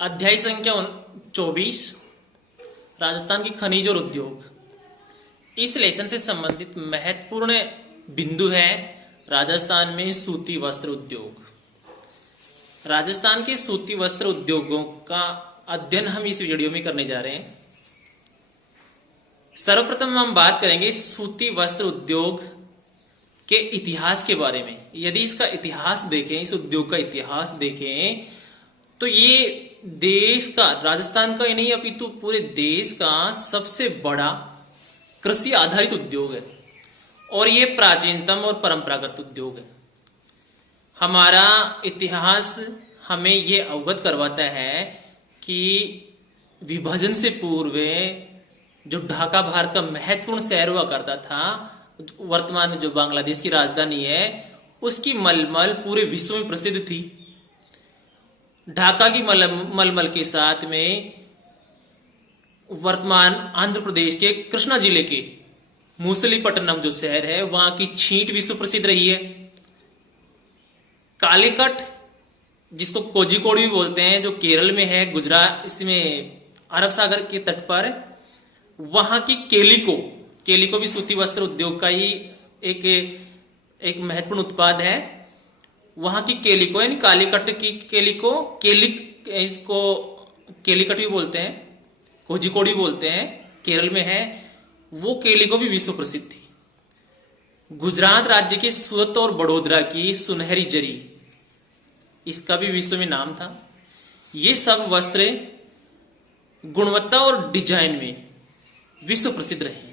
अध्याय संख्या 24 राजस्थान के खनिज और उद्योग। इस लेसन से संबंधित महत्वपूर्ण बिंदु है राजस्थान में सूती वस्त्र उद्योग। राजस्थान के सूती वस्त्र उद्योगों का अध्ययन हम इस वीडियो में करने जा रहे हैं। सर्वप्रथम हम बात करेंगे सूती वस्त्र उद्योग के इतिहास के बारे में। यदि इसका इतिहास देखें, इस उद्योग का इतिहास देखें, तो ये देश का, राजस्थान का ही नहीं अपितु पूरे देश का सबसे बड़ा कृषि आधारित उद्योग है और ये प्राचीनतम और परंपरागत उद्योग है। हमारा इतिहास हमें ये अवगत करवाता है कि विभाजन से पूर्व जो ढाका भारत का महत्वपूर्ण शहर हुआ करता था, वर्तमान में जो बांग्लादेश की राजधानी है, उसकी मलमल पूरे विश्व में प्रसिद्ध थी। ढाका की मलमल के साथ में वर्तमान आंध्र प्रदेश के कृष्णा जिले के मूसलीपट्टनम जो शहर है, वहां की छींट विश्व प्रसिद्ध रही है। कालीकट, जिसको कोझिकोड भी बोलते हैं, जो केरल में है, गुजरात, इसमें अरब सागर के तट पर, वहां की केलिको भी सूती वस्त्र उद्योग का ही एक महत्वपूर्ण उत्पाद है। वहां की केलिको यानी कालीकट की केलिको, इसको केलिकट भी बोलते हैं, कोझिकोड भी बोलते हैं, केरल में है, वो केलिको भी विश्व प्रसिद्ध थी। गुजरात राज्य के सूरत और बड़ोदरा की सुनहरी जरी, इसका भी विश्व में नाम था। ये सब वस्त्र गुणवत्ता और डिजाइन में विश्व प्रसिद्ध रहे।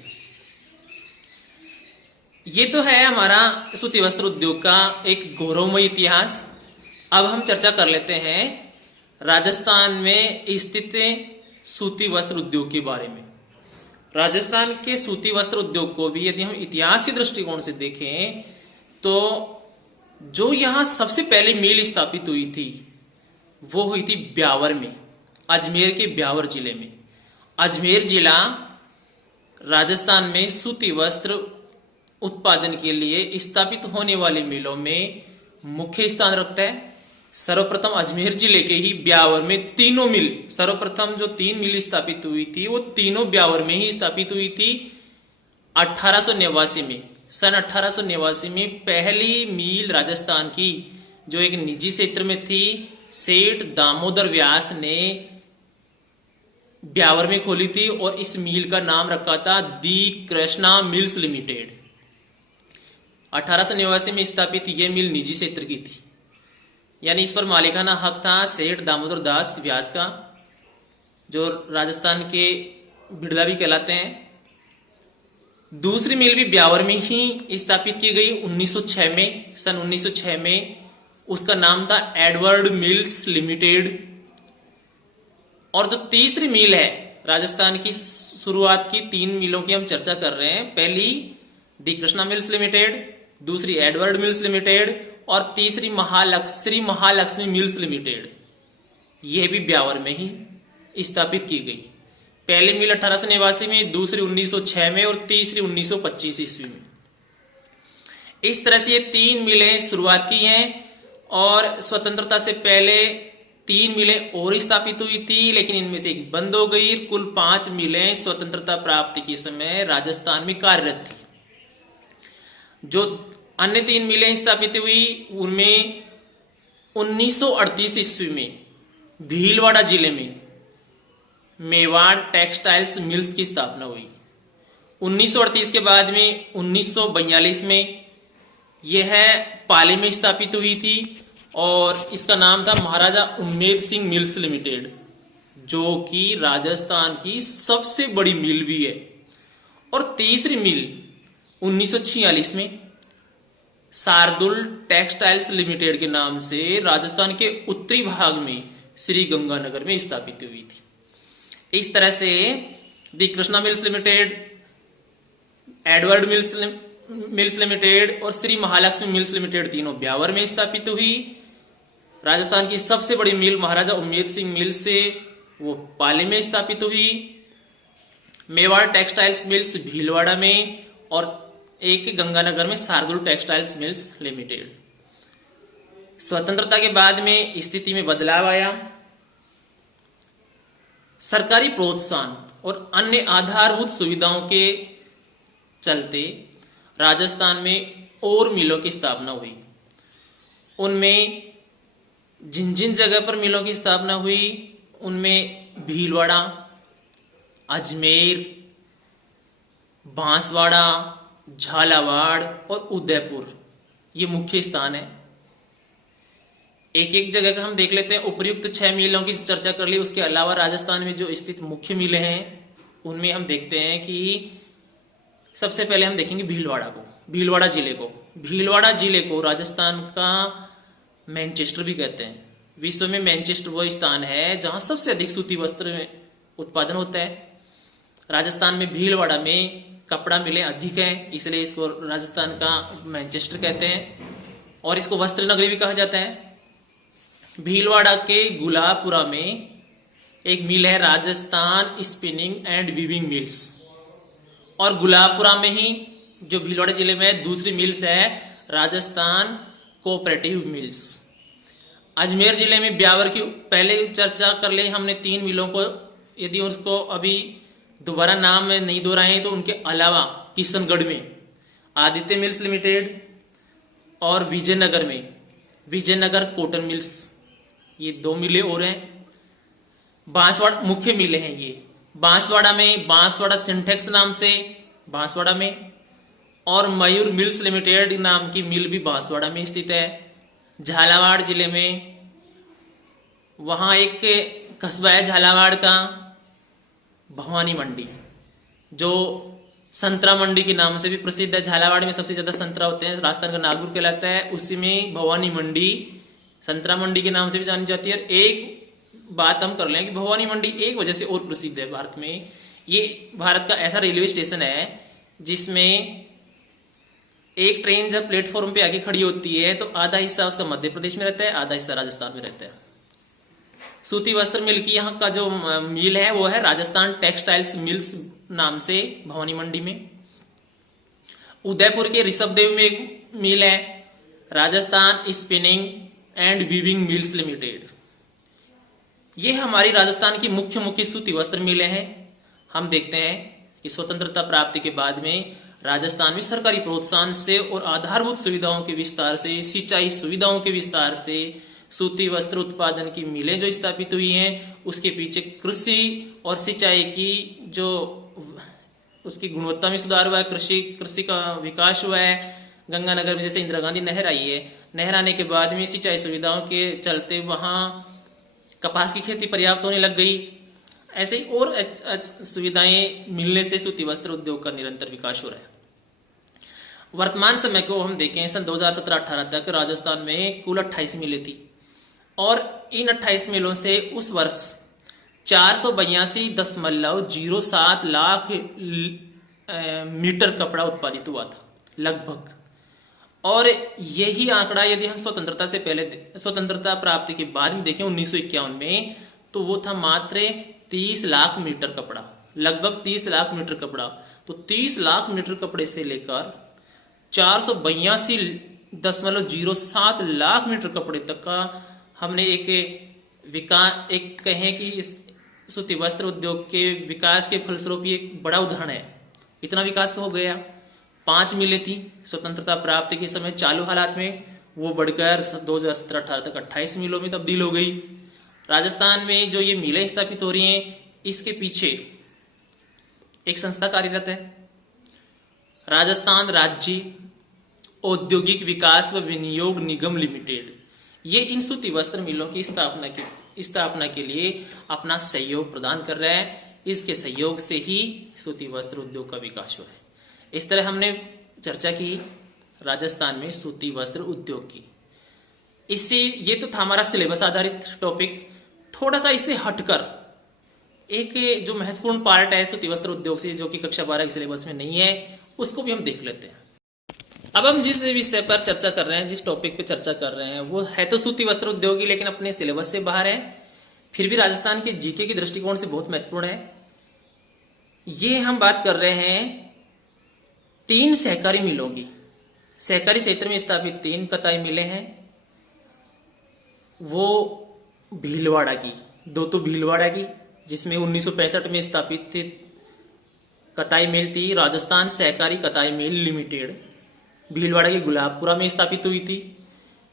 ये तो है हमारा सूती वस्त्र उद्योग का एक गौरवमय इतिहास। अब हम चर्चा कर लेते हैं राजस्थान में स्थित सूती वस्त्र उद्योग के बारे में। राजस्थान के सूती वस्त्र उद्योग को भी यदि हम इतिहास के दृष्टिकोण से देखें, तो जो यहां सबसे पहले मिल स्थापित हुई थी वो हुई थी ब्यावर में, अजमेर के ब्यावर जिले में। अजमेर जिला राजस्थान में सूती वस्त्र उत्पादन के लिए स्थापित होने वाली मिलों में मुख्य स्थान रखता है। सर्वप्रथम अजमेर जिले के ही ब्यावर में तीनों मिल, सर्वप्रथम जो 3 मिल स्थापित हुई थी वो तीनों ब्यावर में ही स्थापित हुई थी। 1889 में, सन 1889 में पहली मिल राजस्थान की जो एक निजी क्षेत्र में थी, सेठ दामोदर व्यास ने ब्यावर में खोली थी और इस मिल का नाम रखा था दी कृष्णा मिल्स लिमिटेड। 1889 में स्थापित यह मिल निजी क्षेत्र की थी, यानी इस पर मालिकाना हक था सेठ दामोदर दास व्यास का, जो राजस्थान के बिड़ला भी कहलाते हैं। दूसरी मिल भी ब्यावर में ही स्थापित की गई 1906 में, सन 1906 में। उसका नाम था एडवर्ड मिल्स लिमिटेड। और जो तीसरी मिल है, राजस्थान की शुरुआत की 3 मिलों की हम चर्चा कर रहे हैं। पहली दी कृष्णा मिल्स लिमिटेड, दूसरी एडवर्ड मिल्स लिमिटेड और तीसरी श्री महालक्ष्मी मिल्स लिमिटेड। यह भी ब्यावर में ही स्थापित की गई। पहली मिल 1889 में, दूसरी 1906 में और तीसरी 1925 ईस्वी में। इस तरह से ये 3 मिलें शुरुआत की हैं और स्वतंत्रता से पहले 3 मिलें और स्थापित हुई थी, लेकिन इनमें से एक बंद हो गई। कुल 5 मिलें स्वतंत्रता प्राप्ति के समय राजस्थान में कार्यरत थी। जो अन्य 3 मिलें स्थापित हुई उनमें 1938 ईस्वी में भीलवाड़ा जिले में मेवाड़ टेक्सटाइल्स मिल्स की स्थापना हुई। 1938 के बाद में 1942 में यह पाली में स्थापित हुई थी और इसका नाम था महाराजा उम्मेद सिंह मिल्स लिमिटेड, जो कि राजस्थान की सबसे बड़ी मिल भी है। और तीसरी मिल 1946 में शार्दुल टेक्सटाइल्स लिमिटेड के नाम से राजस्थान के उत्तरी भाग में श्री गंगानगर में स्थापित हुई थी। इस तरह से the Krishna mills limited, Edward mills limited और श्री महालक्ष्मी मिल्स लिमिटेड तीनों ब्यावर में स्थापित हुई। राजस्थान की सबसे बड़ी मिल महाराजा उम्मेद सिंह मिल से वो पाली में स्थापित हुई। मेवाड़ टेक्सटाइल्स मिल्स भीलवाड़ा में और एक गंगानगर में शार्दुल टेक्सटाइल्स मिल्स लिमिटेड। स्वतंत्रता के बाद में स्थिति में बदलाव आया सरकारी प्रोत्साहन और अन्य आधारभूत सुविधाओं के चलते राजस्थान में और मिलों की स्थापना हुई। उनमें जिन जिन जगह पर मिलों की स्थापना हुई उनमें भीलवाड़ा, अजमेर, बांसवाड़ा, झालावाड़ और उदयपुर ये मुख्य स्थान है। एक एक जगह का हम देख लेते हैं। उपर्युक्त 6 मिलों की चर्चा कर ली, उसके अलावा राजस्थान में जो स्थित मुख्य मिलें हैं उनमें हम देखते हैं कि सबसे पहले हम देखेंगे भीलवाड़ा को, भीलवाड़ा जिले को। भीलवाड़ा जिले को राजस्थान का मैनचेस्टर भी कहते हैं। विश्व में मैनचेस्टर वो स्थान है जहां सबसे अधिक सूती वस्त्र उत्पादन होता है। राजस्थान में भीलवाड़ा में कपड़ा मिलें अधिक हैं, इसलिए इसको राजस्थान का मैनचेस्टर कहते हैं और इसको वस्त्र नगरी भी कहा जाता है। भीलवाड़ा के गुलाबपुरा में एक मिल है, Rajasthan spinning and weaving mills, और गुलाबपुरा में ही जो भीलवाड़ा जिले में दूसरी मिल्स है राजस्थान कोऑपरेटिव मिल्स। अजमेर जिले में ब्यावर की पहले चर्चा कर ली हमने 3 मिलों को, यदि उसको अभी दोबारा नाम नहीं दोहराए तो उनके अलावा किशनगढ़ में आदित्य मिल्स लिमिटेड और विजयनगर में विजयनगर कॉटन मिल्स, ये 2 मिलें और हैं। बांसवाड़ा मुख्य मिलें हैं ये। बांसवाड़ा में बांसवाड़ा सिंटेक्स नाम से बांसवाड़ा में, और मयूर मिल्स लिमिटेड नाम की मिल भी बांसवाड़ा में स्थित है। झालावाड़ जिले में वहां एक कस्बा है झालावाड़ का, भवानी मंडी, जो संतरा मंडी के नाम से भी प्रसिद्ध है। झालावाड़ में सबसे ज्यादा संतरा होते हैं, राजस्थान का नागपुर कहलाता है, उसी में भवानी मंडी संतरा मंडी के नाम से भी जानी जाती है। एक बात हम कर लें कि भवानी मंडी एक वजह से और प्रसिद्ध है भारत में। ये भारत का ऐसा रेलवे स्टेशन है जिसमें एक ट्रेन जब प्लेटफॉर्म पे आके खड़ी होती है तो आधा हिस्सा उसका मध्य प्रदेश में रहता है, आधा हिस्सा राजस्थान में रहता है। सूती वस्त्र मिल की यहाँ का जो मिल है वो है राजस्थान टेक्सटाइल्स मिल्स नाम से भवानी मंडी में। उदयपुर के ऋषभदेव में एक मिल है, Rajasthan spinning and weaving mills limited. ये हमारी राजस्थान की मुख्य मुख्य सूती वस्त्र मिलें हैं। हम देखते हैं कि स्वतंत्रता प्राप्ति के बाद में राजस्थान में सरकारी प्रोत्साहन से और आधारभूत सुविधाओं के विस्तार से, सिंचाई सुविधाओं के विस्तार से सूती वस्त्र उत्पादन की मिलें जो स्थापित हुई हैं, उसके पीछे कृषि और सिंचाई की जो उसकी गुणवत्ता में सुधार हुआ है, कृषि का विकास हुआ है। गंगानगर में जैसे इंदिरा गांधी नहर आई है, नहर आने के बाद में सिंचाई सुविधाओं के चलते वहां कपास की खेती पर्याप्त होने लग गई। ऐसे ही और सुविधाएं मिलने से सूती वस्त्र उद्योग का निरंतर विकास हो रहा है। वर्तमान समय को हम देखें, सन 2017-18 तक राजस्थान में कुल 28 मिलें थी और इन 28 मिलों से उस वर्ष 482.07 लाख मीटर कपड़ा उत्पादित हुआ था लगभग। और यही आंकड़ा यदि हम स्वतंत्रता से पहले, स्वतंत्रता प्राप्ति के बाद में देखें 1951 में, तो वो था मात्र 30 लाख मीटर कपड़ा, लगभग 30 लाख मीटर कपड़ा। तो 30 लाख मीटर कपड़े से लेकर 482.07 लाख मीटर कपड़े तक का हमने एक कहें कि इस सूती वस्त्र उद्योग के विकास के फलस्वरूप एक बड़ा उदाहरण है। इतना विकास हो गया। 5 मिलें थी स्वतंत्रता प्राप्ति के समय चालू हालात में, वो बढ़कर 2017-18 तक 28 मिलों में तब्दील हो गई। राजस्थान में जो ये मिलें स्थापित हो रही हैं, इसके पीछे एक संस्था कार्यरत है, राजस्थान राज्य औद्योगिक विकास व विनियोग निगम लिमिटेड। ये इन सूती वस्त्र मिलों की स्थापना के लिए अपना सहयोग प्रदान कर रहा है। इसके सहयोग से ही सूती वस्त्र उद्योग का विकास हो रहा है। इस तरह हमने चर्चा की राजस्थान में सूती वस्त्र उद्योग की। इससे ये तो था हमारा सिलेबस आधारित टॉपिक। थोड़ा सा इससे हटकर एक जो महत्वपूर्ण पार्ट है सूती वस्त्र उद्योग से, जो कि कक्षा 12 के सिलेबस में नहीं है, उसको भी हम देख लेते हैं। अब हम जिस विषय पर चर्चा कर रहे हैं, जिस टॉपिक पे चर्चा कर रहे हैं, वो है तो सूती वस्त्र उद्योग ही, लेकिन अपने सिलेबस से बाहर है, फिर भी राजस्थान के जीके के दृष्टिकोण से बहुत महत्वपूर्ण है। ये हम बात कर रहे हैं 3 सहकारी मिलों की। सहकारी क्षेत्र में स्थापित 3 कताई मिलें हैं, वो भीलवाड़ा की, 2 तो भीलवाड़ा की, जिसमें 1965 में स्थापित थी कताई मिल थी राजस्थान सहकारी कताई मिल लिमिटेड, भीलवाड़ा के गुलाबपुरा में स्थापित हुई थी।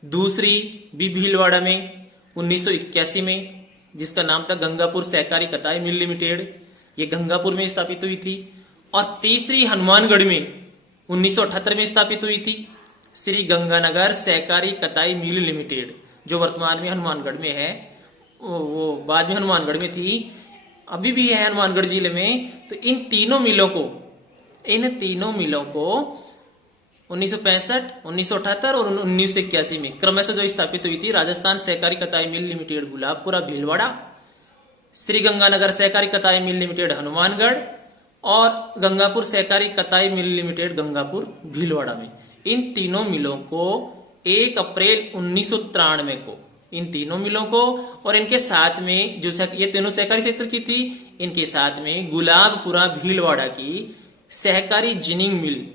दूसरी भी भीलवाड़ा में 1981 में, जिसका नाम था गंगापुर सहकारी कताई मिल लिमिटेड, ये गंगापुर में स्थापित हुई थी। और तीसरी हनुमानगढ़ में 1978 में स्थापित हुई थी श्री गंगानगर सहकारी कताई मिल लिमिटेड, जो वर्तमान में हनुमानगढ़ में है। वो बाद में हनुमानगढ़ में थी, अभी भी है हनुमानगढ़ जिले में। तो इन तीनों मिलों को 1965, 1978 और 1981 में क्रमशः जो स्थापित हुई थी राजस्थान सहकारी कताई मिल लिमिटेड गुलाबपुरा भीलवाड़ा, श्री गंगानगर सहकारी कताई मिल लिमिटेड हनुमानगढ़ और गंगापुर सहकारी कताई मिल लिमिटेड गंगापुर भीलवाड़ा में। इन तीनों मिलों को 1 अप्रैल 1993 को, इन तीनों मिलों को और इनके साथ में जो ये तीनों सहकारी क्षेत्र की थी, इनके साथ में गुलाबपुरा भीलवाड़ा की सहकारी जिनिंग मिल,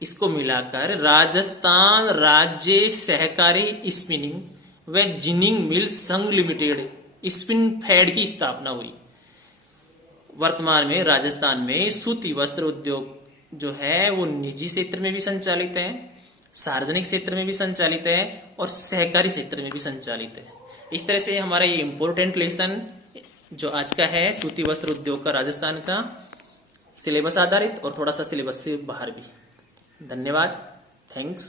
इसको मिलाकर राजस्थान राज्य सहकारी स्पिनिंग व जिनिंग मिल संघ लिमिटेड स्पिन फेड की स्थापना हुई। वर्तमान में राजस्थान में सूती वस्त्र उद्योग जो है वो निजी क्षेत्र में भी संचालित है, सार्वजनिक क्षेत्र में भी संचालित है और सहकारी क्षेत्र में भी संचालित है। इस तरह से हमारा ये इंपॉर्टेंट लेसन जो आज का है सूती वस्त्र उद्योग का राजस्थान का, सिलेबस आधारित और थोड़ा सा सिलेबस से बाहर भी। धन्यवाद, थैंक्स।